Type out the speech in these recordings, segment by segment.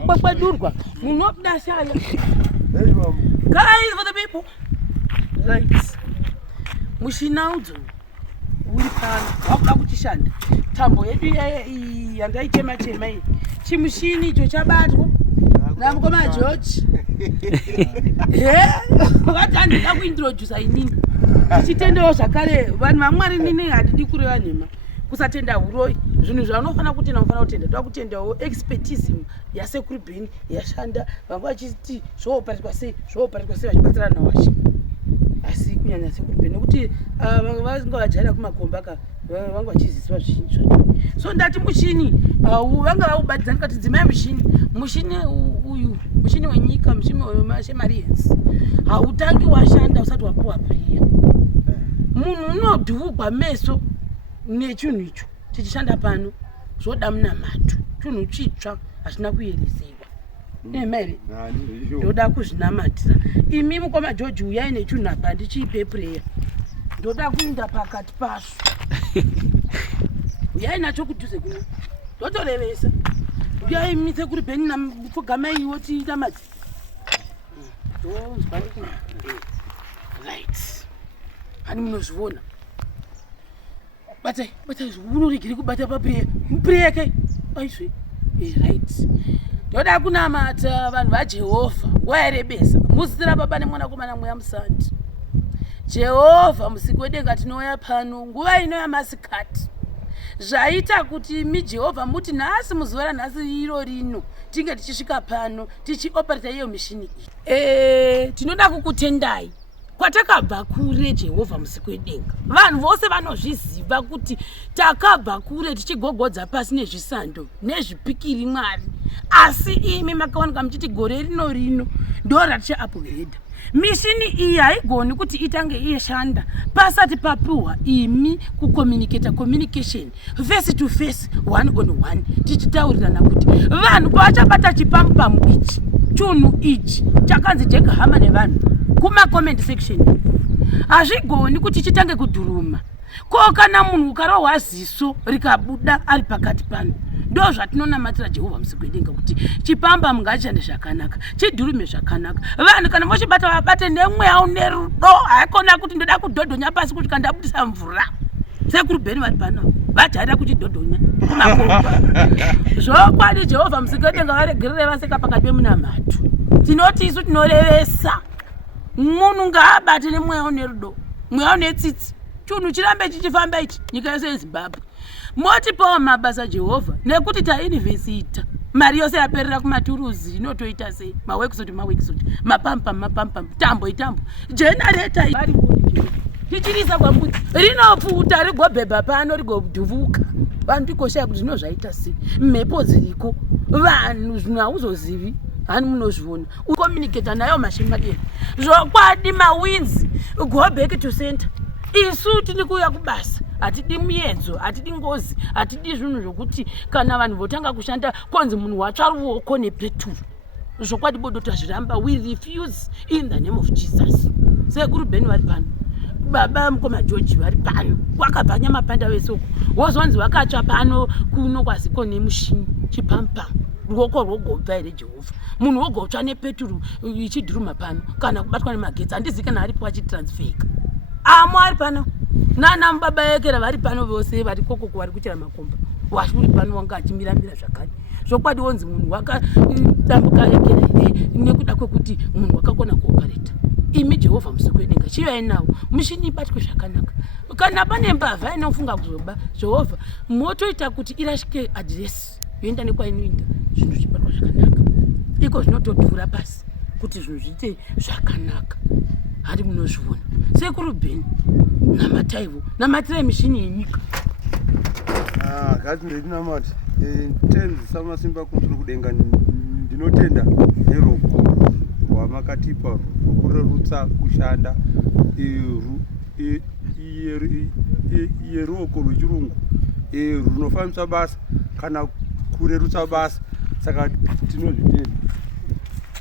kwedurwa munobuda shaya. Guys, for the people. Right. Mushinaudzo uri pano wakuda kuchishanda tambo yedu yandaitema tema iyi chimushini icho chabatwa namukoma George vati handida kuintrodusa inini ichitendewo zvakare vanhu vamwari nini handidi kureva nhema kusatenda huroi zvinhu zvaunofana kutenda unofana kutenda toda kutendawo expertism yasekuru bheni yashanda vanga vachiti zvooparitwa sei vachibatsirana nawashi asi kunyanya sekuru bheni nekuti vanga vajaira kumakomba ka vanga vachiziswa zvizhinji zvacho so ndati mushini vanga vaubatidzana kati dzimai mushini uyu mushini wenyika mushini wemashemarines hautangi washanda usati wapuwa priya munhu unodhuvugwa meso nechinhu icho tichishanda pano zvoda munamato chinhu chitsva hazvina kuyereserwa nemere ndoda kuzvinamatira imi mukoma George uyai nechinhu apa ndichiipe prayer ndoda kuinda pakati paso uyai nacho kudhuze kuno ndotorevesa uyai imi sekuru bheni namupfugamai iwo tiitamadzi right hani munozviona batai unorigiri kubata paprayer kai aizve right ndoda kunamata vanhu vaJehovha wayerebesa muzira baba nemwanakomana mweya musandi Jehovha musiki wedenga tinouya pano nguva ino yamasikati zvaita kuti imi Jehovha muti nhasi muzuva ranhasi iro rino tinge tichisvika pano tichioperata iyo mishini iyi tinoda kukutendai kwatakabva kure Jehovha musiki wedenga vanhu vose vanozviziva kuti takabva kure tichigogodza pasi nezvisando nezvipikiri mwari asi imi makawanika muchiti gore rino ndo raticha-upgrade mishini iyi haigoni kuti itange ishanda pasati papiwa imi communication face to face, one on one tichitaurirana kuti vanhu pavachabata chipamu ichi chunhu ichi chakanzi Jegahama nevanhu kuma-comment section hazvigoni kuti chitange kudhuruma ko kana munhu ukarohwa ziso rikabuda ari pakati pano ndo zvatinonamatira Jehovha musiki wedenga kuti chipamba mungachishande zvakanaka chidhurume zvakanaka vanhu kana vochibata vabate nemweya unerudo haikona kuti ndoda kudhodhonya pasi kuti kandabudisa mvura sekuru bheni vari pano vajaira kuchidhodhonya kumakomba zvokwadi Jehovha musiki wedenga varegerere vaseka pakati pemunamatu tinoti isu tinorevesa munhu ngaabate nemweya unerudo mweya unetsitsi chunhu chirambe chichifamba ichi nyika yose yeZimbabwe motipawo mabasa Jehovha nekuti tainivhesita mari yose yaperera kumaturuzi inotoita sei maworkshop mapampa tambo generator tichirisa kwambuti rinopfuta rigobhebha pano rigodhuvuka vanhu tikoshaya kuti zvino zvaita sei mhepo dziriko vanhu zvinhu hauzozivi hani munozviona ucommunicate nayo mashemarine zvokwadi mawinzi go back to center isu tiri kuuya kubasa hatidi muyedzo hatidi ngozi hatidi zvinhu zvokuti kana vanhu votanga kushanda konzi munhu watsva ruoko nepeturu zvokwadi bodo tazviramba we refuse in the name of Jesus sekuru bheni vari pano baba mukoma George vari pano wakabva nyamapanda wese uko wozonzi wakatsva pano kuno kwaziko nemushini chipampamu ruoko rwogobva here Jehovha munhu wogotsva nepeturu ichidhuruma pano kana kubatwa nemagetsi handizi kana aripo achitransfeka amo ari pano nana mubaba ekera vari pano vose vari kokoko vari kuchera makomba washuri pano wanga achimirambira zvakare zvokwadi wonzi munhu wakadambuka ekera ine nekuda kwekuti munhu wakakona kuopareta imi Jehovha musiki wedenga chivai nawo mushini ibatwe zvakanaka kana pane mbavha inofunga kuzoba Jehovha motoita kuti irashike adresi yoenda nekwainoenda zvinhu zvibatwa zvakanaka iko zvinotodhura pasi kuti zvinhu zviite zvakanaka hari munozviona sekuru bheni namataivo namatirai mishini yenyika gati ndinamati tenzisa masimba kumusoro kudenga ndinotenda neroko rwamakatipa rwokurerutsa kushanda yeroko rwechirungu runofambisa basa kana kurerutsa basa saka tinozvitenda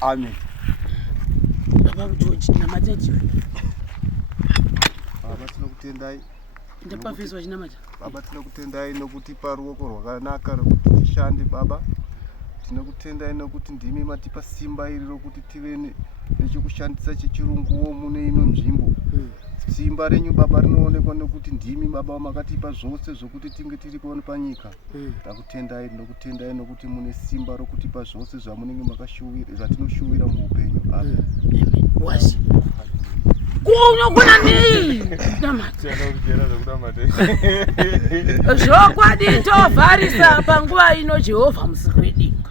amen baba George namatai baba tinokutendai ndapafiswa chinamata baba tinokutendai nokutipa ruoko rwakanaka rwekuti tishande baba tinokutendai nokuti ndimi matipa simba iri rokuti tive nechekushandisa chechirunguwo mune ino nzvimbo. Simba renyu Baba rinoonekwa nokuti ndimi Baba makatipa zvose zvokuti tinge tiri pano panyika. Takutendai nokutendai nokuti mune simba rokutipa zvose zvamunenge makashuwira zvatinoshuwira muupenyu. Amen. Wasi. Kunogona nei? Zvokwadi tovharisa panguva ino Jehovha musikwedenga.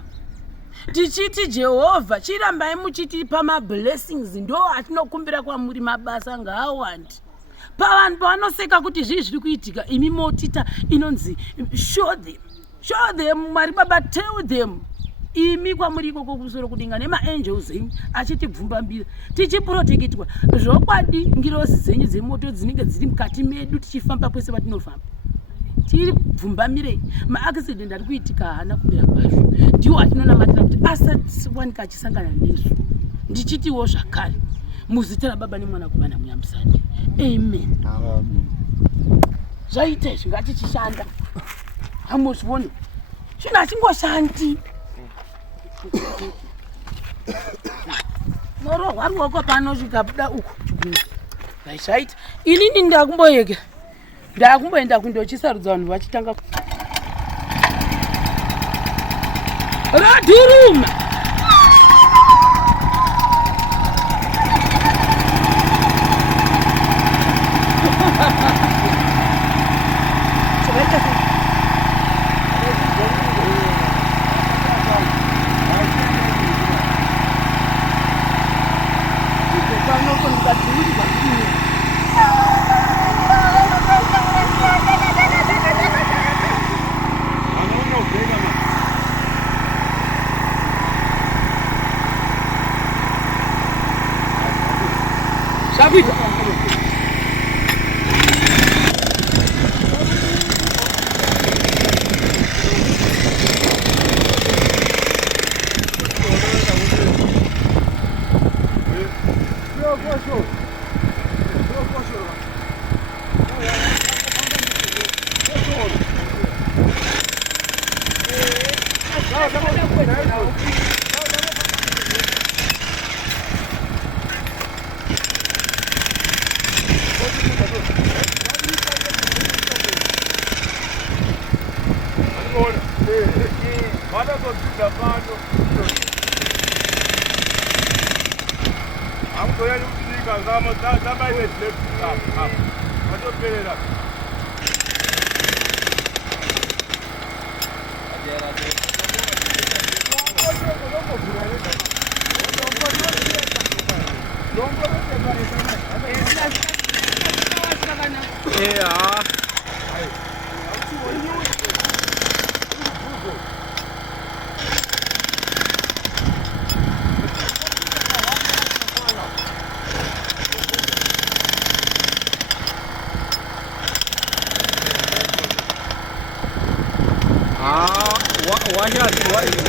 Tichiti Jehovha chirambai muchitipa mablessings ndo atinokumbira kwamuri mabasa ngaawandi. Pavanhu vanoseka kuti zviri kuitika imi motita inonzi show them Mwari Baba tell them. Imi kwamuri ikoko kusoro kudenga nemaangels enyu achitibvumbambira tichiprotekitwa zvokwadi ngirozi dzenyu dzemoto dzinenge dziri mukati medu tichifamba kwese patinofamba tiri bvumbamirei. Maaccident ari kuitika haana kumira kwazvo ndiwo atinonamatira kuti asatiwanika achisangana nesu. Ndichitiwo zvakare muzita raBaba neMwana kuva Mweya Mutsvene. Amen. Zvaita izvi ngatichishanda. Hamuzvioni zvinhu hatingoshandi. Norohwa ruoko panosvika buda uku zvaita inini ndakumboenda kundochisarudza vanhu vachitanga radhuruma.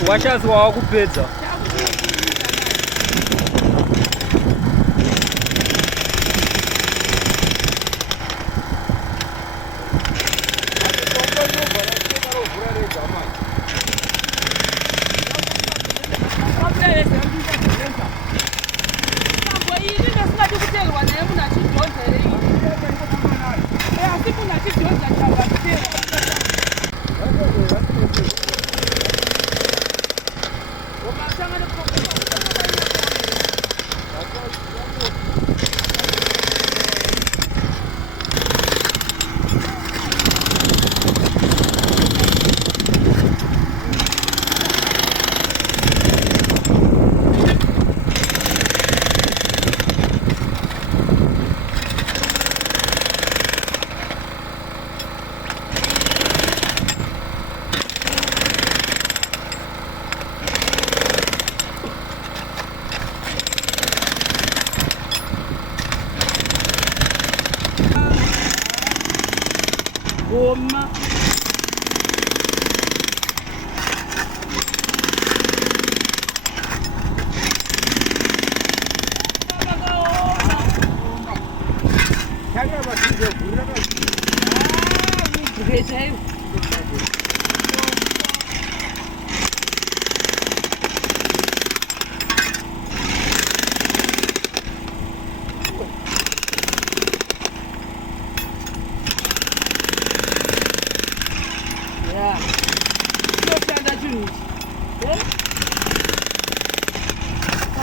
Washazi wawakupedza. Goma.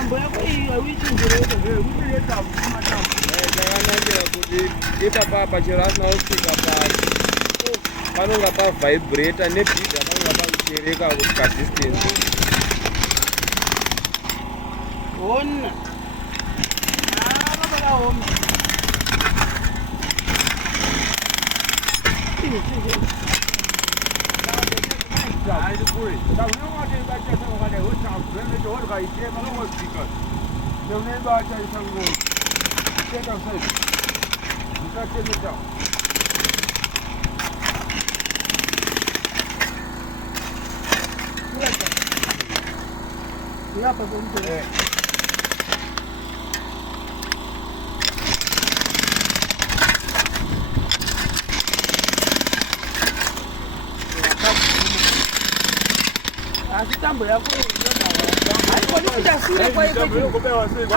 tambo yako iyi hauichinjereka chakanakira kuti ipapapa chero asina kusvika pasi panonga pavhaibreta nebhidha panonga pakuchereka kusvika distance. ona vakaoma asi tambo yako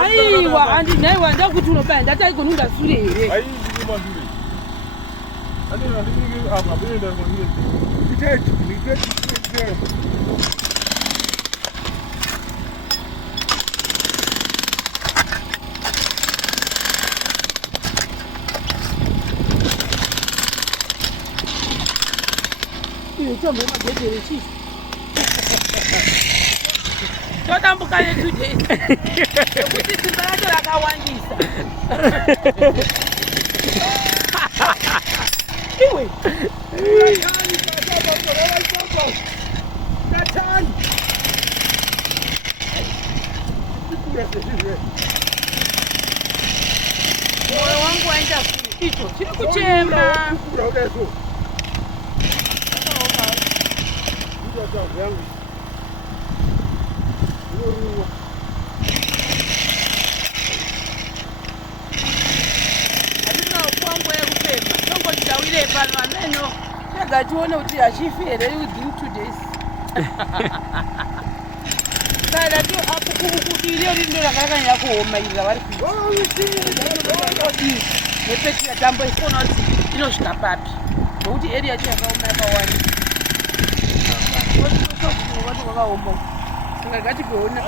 aiwa andinaiwa ndakuti unobaya ndati aigoni undasure here tambo yemagedhere chii todambuka yetude ekuti simba yacho rakawandisa iwe moyo wangu waenda icho chiri kuchema handina kwangu yekufema tongotidawire pano ameno tega tione kuti hachifi here within 2 days kana ti akukudiri rindo rakanakanyira kuhomairira vari nepetira tambo ifona kuti inosvika papi nokuti area yacho yakaoma yakawanda wakaoma saka gatigoona